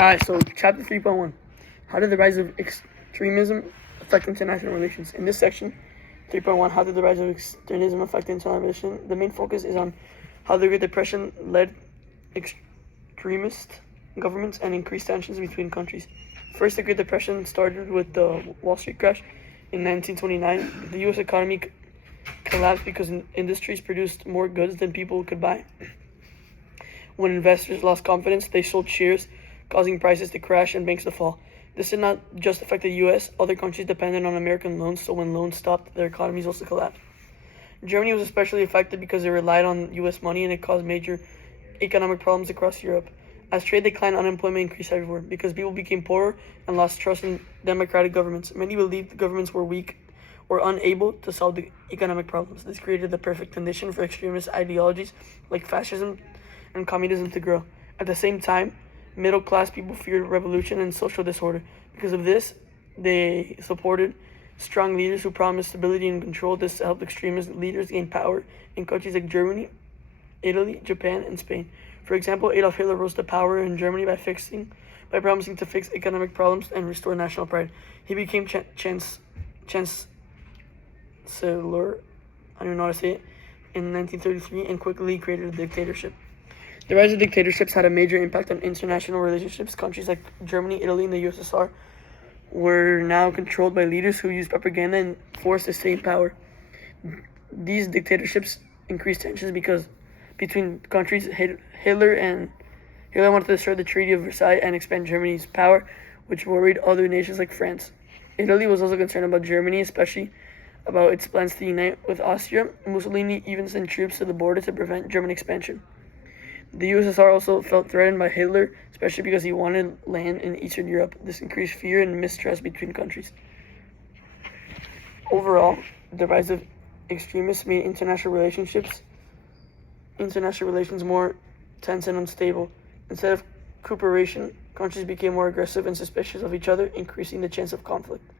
Alright, so chapter 3.1. How did the rise of extremism affect international relations? In this section, 3.1, how did the rise of extremism affect international relations? The main focus is on how the Great Depression led extremist governments and increased tensions between countries. First, the Great Depression started with the Wall Street crash in 1929. The U.S. economy collapsed because industries produced more goods than people could buy. When investors lost confidence, they sold shares, causing prices to crash and banks to fall. This did not just affect the U.S., other countries depended on American loans, so when loans stopped, their economies also collapsed. Germany was especially affected because it relied on U.S. money, and it caused major economic problems across Europe. As trade declined, unemployment increased everywhere because people became poorer and lost trust in democratic governments. Many believed the governments were weak or unable to solve the economic problems. This created the perfect condition for extremist ideologies like fascism and communism to grow. At the same time, middle-class people feared revolution and social disorder. Because of this, they supported strong leaders who promised stability and control. This helped extremist leaders gain power in countries like Germany, Italy, Japan, and Spain. For example, Adolf Hitler rose to power in Germany by promising to fix economic problems and restore national pride. He became chancellor, I don't know how to say it, in 1933 and quickly created a dictatorship. The rise of dictatorships had a major impact on international relationships. Countries like Germany, Italy, and the USSR were now controlled by leaders who used propaganda and force to stay in power. These dictatorships increased tensions because between countries. Hitler wanted to destroy the Treaty of Versailles and expand Germany's power, which worried other nations like France. Italy was also concerned about Germany, especially about its plans to unite with Austria. Mussolini even sent troops to the border to prevent German expansion. The USSR also felt threatened by Hitler, especially because he wanted land in Eastern Europe. This increased fear and mistrust between countries. Overall, the rise of extremists made international relations more tense and unstable. Instead of cooperation, countries became more aggressive and suspicious of each other, increasing the chance of conflict.